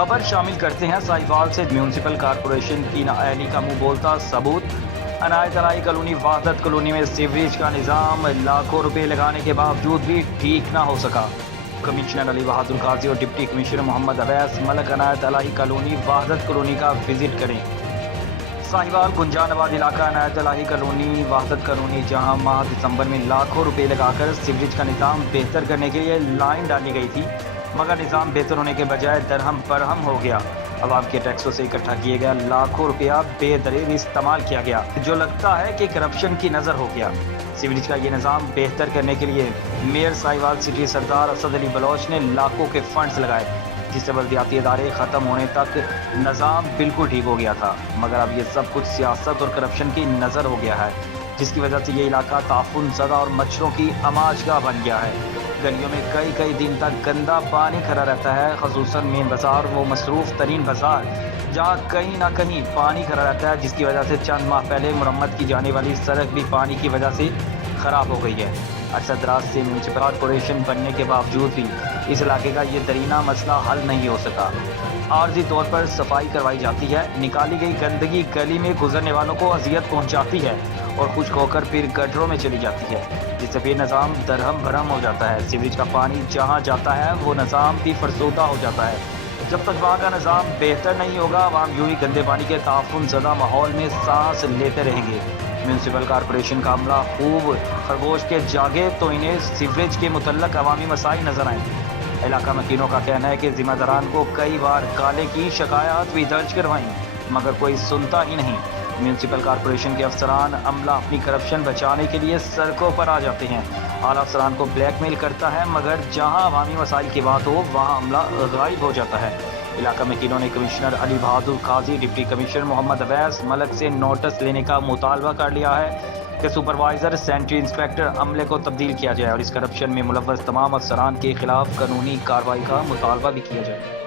खबर शामिल करते हैं साहिवाल से। म्यूनसिपल कॉरपोरेशन की नाअहली का मुंह बोलता सबूत। अनायत अलाई कॉलोनी वहदत कॉलोनी में सीवरेज का निज़ाम लाखों रुपए लगाने के बावजूद भी ठीक ना हो सका। कमिश्नर अली बहादुर काजी और deputy commissioner Mohammad Awais Malik Inayat Alai colony Wahdat colony का विजिट करें। साहिवाल गुंजानाबाद इलाका अनायत अलाई कॉलोनी वहदत कॉलोनी, जहां माह दिसंबर में लाखों रुपए लगाकर सीवरेज का निज़ाम बेहतर करने के लिए लाइन डाली गई थी, मगर निज़ाम बेहतर होने के बजाय दरहम बरहम हो गया। अवाम के टैक्सों से इकट्ठा किए गया लाखों रुपया बेदरीग इस्तेमाल किया गया, जो लगता है कि करप्शन की नज़र हो गया। सीवरेज का ये निज़ाम बेहतर करने के लिए मेयर साहिवाल सिटी सरदार असद अली बलोच ने लाखों के फंड्स लगाए, जिससे बल्दियाती इदारे ख़त्म होने तक निज़ाम बिल्कुल ठीक हो गया था। मगर अब ये सब कुछ सियासत और करप्शन की नज़र हो गया है, जिसकी वजह से ये इलाका ताफुन ज़दा और मच्छरों की अमाजगाह बन गया है। गलियों में कई कई दिन तक गंदा पानी खड़ा रहता है, खसूसन मेन बाज़ार वो मसरूफ़ तरीन बाज़ार जहाँ कहीं ना कहीं पानी खड़ा रहता है, जिसकी वजह से चंद माह पहले मुरम्मत की जाने वाली सड़क भी पानी की वजह से ख़राब हो गई है। अरसद दराज से म्यूनसिपल कॉरपोरेशन बनने के बावजूद भी इस इलाके का ये दरीना मसला हल नहीं हो सका। आर्जी तौर पर सफाई करवाई जाती है, निकाली गई गंदगी गली में गुजरने वालों को अजियत पहुंचाती है और खुश्क होकर फिर गटरों में चली जाती है, जिससे फिर निज़ाम दरहम भरम हो जाता है। सीवरेज का पानी जहां जाता है वो निज़ाम भी फरसोदा हो जाता है। जब तक वहाँ का निज़ाम बेहतर नहीं होगा, आवाम यूं ही गंदे पानी के ताफुन ज़दा माहौल में सांस लेते रहेंगे। म्यूनसिपल कॉरपोरेशन का अमला खूब खरगोश के जागे तो इन्हें सीवरेज के मुतल्लक अवामी मसाइल नजर आए। इलाका मकीनों का कहना है कि जिम्मेदारान को कई बार काले की शिकायत भी दर्ज करवाई, मगर कोई सुनता ही नहीं। म्यूनसिपल कॉरपोरेशन के अफसरान अमला अपनी करप्शन बचाने के लिए सड़कों पर आ जाते हैं, आला अफसरान को ब्लैकमेल करता है, मगर जहां अवामी मसाइल की बात हो वहां अमला गायब हो जाता है। इलाका मकीनों ने कमिश्नर अली बहादुर काजी, डिप्टी कमिश्नर मोहम्मद अवैस मलक से नोटिस लेने का मुतालबा कर लिया है कि सुपरवाइजर सैनिटरी इंस्पेक्टर अमले को तब्दील किया जाए और इस करप्शन में मुलव्वस तमाम अफसरान के खिलाफ कानूनी कार्रवाई का मुतालबा भी किया जाए।